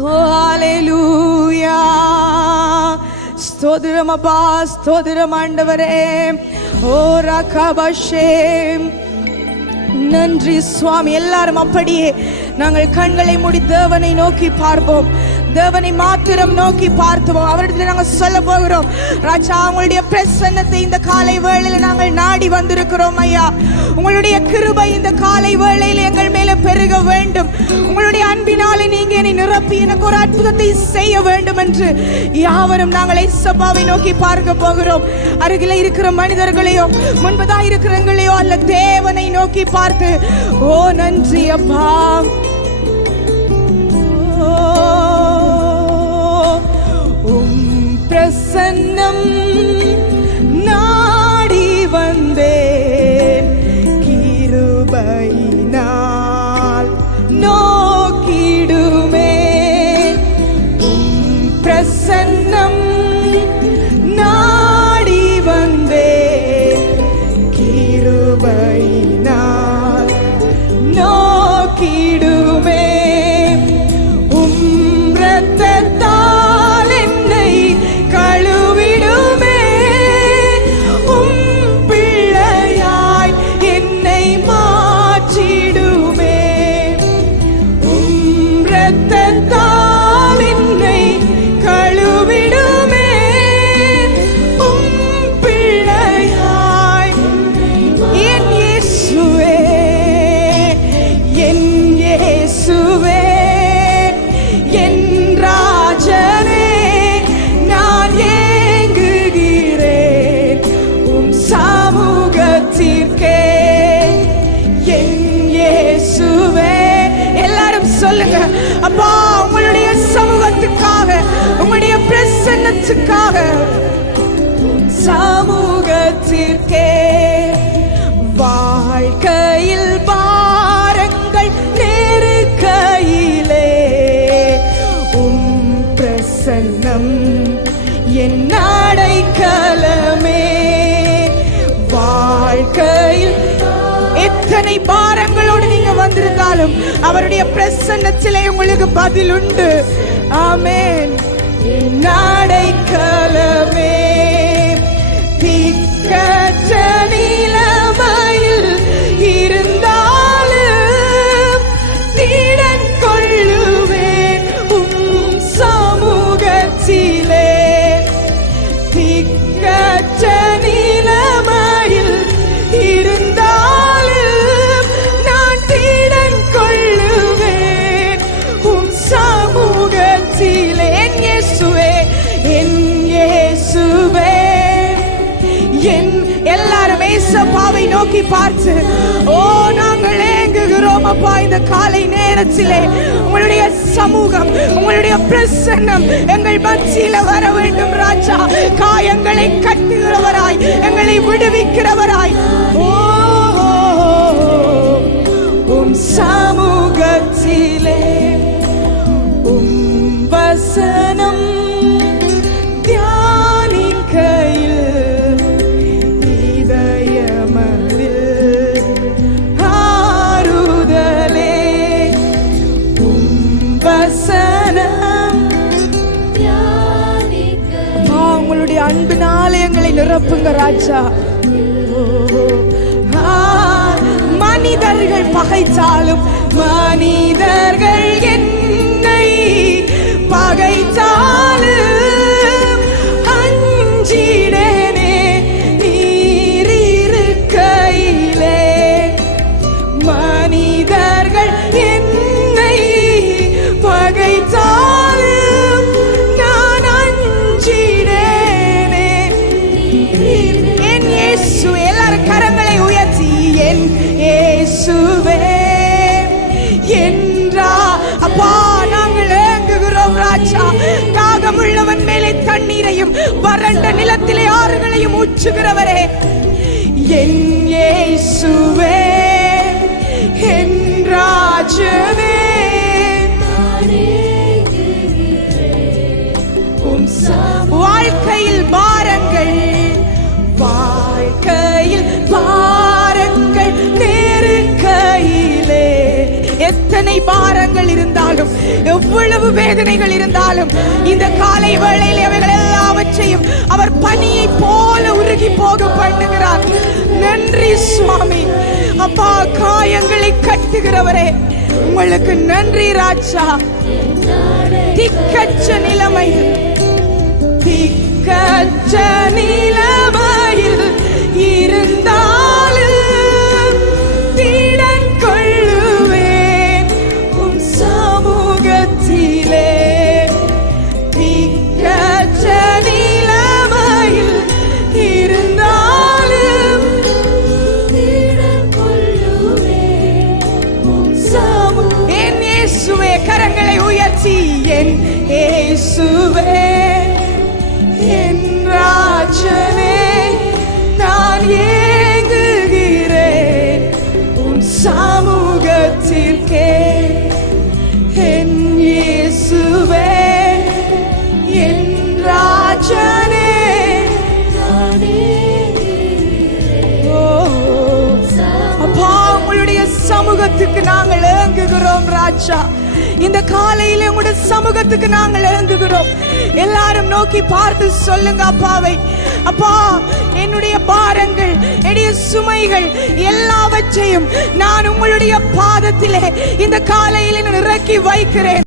ஹalleluya. ஸ்தோத்திரம் அப்பா, ஸ்தோத்திரம் ஆண்டவரே. ஓ ரகபஷே, நன்றி சுவாமி. எல்லாரும் அப்படியே நாங்கள் கண்களை மூடி தேவனை நோக்கி பார்ப்போம். தேவனை மாத்திரம் நோக்கி பார்த்துவோம். அவரிடத்தில் நாங்கள் சொல்ல போகிறோம், ராஜா உங்களுடைய பிரசன்னத்தை இந்த காலை வேளையில் நாங்கள் நாடி வந்திருக்கிறோம் ஐயா. உங்களுடைய கிருபை இந்த காலை வேளையில் எங்கள் மேல பெருக வேண்டும். உங்களுடைய அன்பினாலே நீங்க என்னை நிரப்பி எனக்கு ஒரு அற்புதத்தை செய்ய வேண்டும் என்று யாவரும் நாங்கள் இயேசுவை நோக்கி பார்க்க போகிறோம். அருகில இருக்கிற மனிதர்களையோ முன்பதாக இருக்கிறவங்களையோ அல்ல, தேவனை நோக்கி பார்த்து, ஓ நன்றி அப்பா, பிரசன்னம் நாடி வந்தேன், கிருபையினால் நோக்கிடுமே. பிரசன்னம் நாடி வந்தேன், கிருபையினால் நோக்கிடுமே. அப்பா, உங்களுடைய சமூகத்துக்காக, உங்களுடைய பிரசன்னத்துக்காக, சமூகத்திற்கே. வாழ்க்கையில் பாரங்கள் நெருக்கையிலே பிரசன்னம் என் அடைக்கலமே. வாழ்க்கையில் எத்தனை பாரங்களோடு நீங்க வந்திருந்தாலும் அவருடைய பிரசன்னத்திலே உங்களுக்கு பதில் உண்டு. ஆமென். அடைக்கலமே, திக்கற்ற நிலைமையில் இருந்தாலும் நீடன் கொள்ளுவேன் உம் சமூகத்திலே. திக்கற்ற நிலைமையில் இருந்தாலும் நான் தீடன் கொள்ளுவேன் உம் சமூகத்திலே. என் இயேசுவே, என் இயேசுவே, என் எல்லாரும் இயேசுவை நோக்கி பார்த்து, ஓ நாங்கள் ஏங்குகிறோம் அப்பா. இந்த காலை நேரத்திலே உங்களுடைய சமூகம், உங்களுடைய பிரசன்னம் எங்கள் மத்தியில வர வேண்டும் ராஜா. காயங்களை கட்டுகிறவராய், எங்களை விடுவிக்கிறவராய், ஓ உம் சமூகத்திலே உம் வசனம் தியானிக்கையில் இதயமதில் ஆறுதலே. உம் வசனம் தியானிக்கையில் உங்களுடைய அன்பினாலே எங்களை நிரப்புங்க ராஜா. மனிதர்கள் பகைத்தாலும், மனிதர்கள் என்னை பகைத்தாலும் அஞ்சிடனே நீர் இருக்கையிலே. மனிதர்கள் என்னை பகைத்தாலும் நான் அஞ்சிடனே. என் இயேசு, எல்லாரும் கரங்களை உயர்த்தி, என் இயேசுவே என்றா அப்பா நாங்கள் ஏங்குகிறோம் ராஜா. தாகமுள்ளவன் மேலே தண்ணீரையும் வறண்ட நிலத்திலே ஆறுகளையும் ஊற்றுகிறவரே, என் இயேசுவே, என் ராஜவே, வாழ்க்கையில் பாரங்கள், வாழ்க்கையில் பாரங்கள் நெருக்கையிலே. எத்தனை பாரங்கள் இருந்தாலும், எவ்வளவு வேதனைகள் இருந்தாலும் இந்த காலை வேளையில் அவைகள் எல்லாவற்றையும் அவர் பனியை போல உருகி போக பண்ணுகிறார். நன்றி சுவாமி. அப்பா, காயங்களை கட்டுகிறவரே, உங்களுக்கு நன்றி ராஜா. திக்கற்ற நிலைமையில் இருந்தாலும் திடன் கொள்ளுவேன் உம் சமூகத்திலே. திக்கற்ற நிலைமையில் இருந்தாலும் திடன் கொள்ளுவேன் உம் என் இயேசுவே, கரங்களை உயர்த்தி என் இயேசுவே, என் ராஜனே, நான் ஏங்குகிறேன் உன் சமூகத்திற்கே. என் இயேசுவே, என் ராஜனே, நான் ஏங்குகிறேன். அப்பா, உங்களுடைய சமூகத்துக்கு நாங்கள் ஏங்குகிறோம் ராஜா. இந்த காலையிலே உங்களுடைய சமூகத்துக்கு நாங்கள் ஏங்குகிறோம். எல்லாரும் நோக்கி பார்த்து சொல்லுங்க அப்பாவை. அப்பா, என்னுடைய பாரங்கள், என்னுடைய சுமைகள் எல்லாவற்றையும் நான் உங்களுடைய பாதத்திலே இந்த காலையிலே இறக்கி வைக்கிறேன்.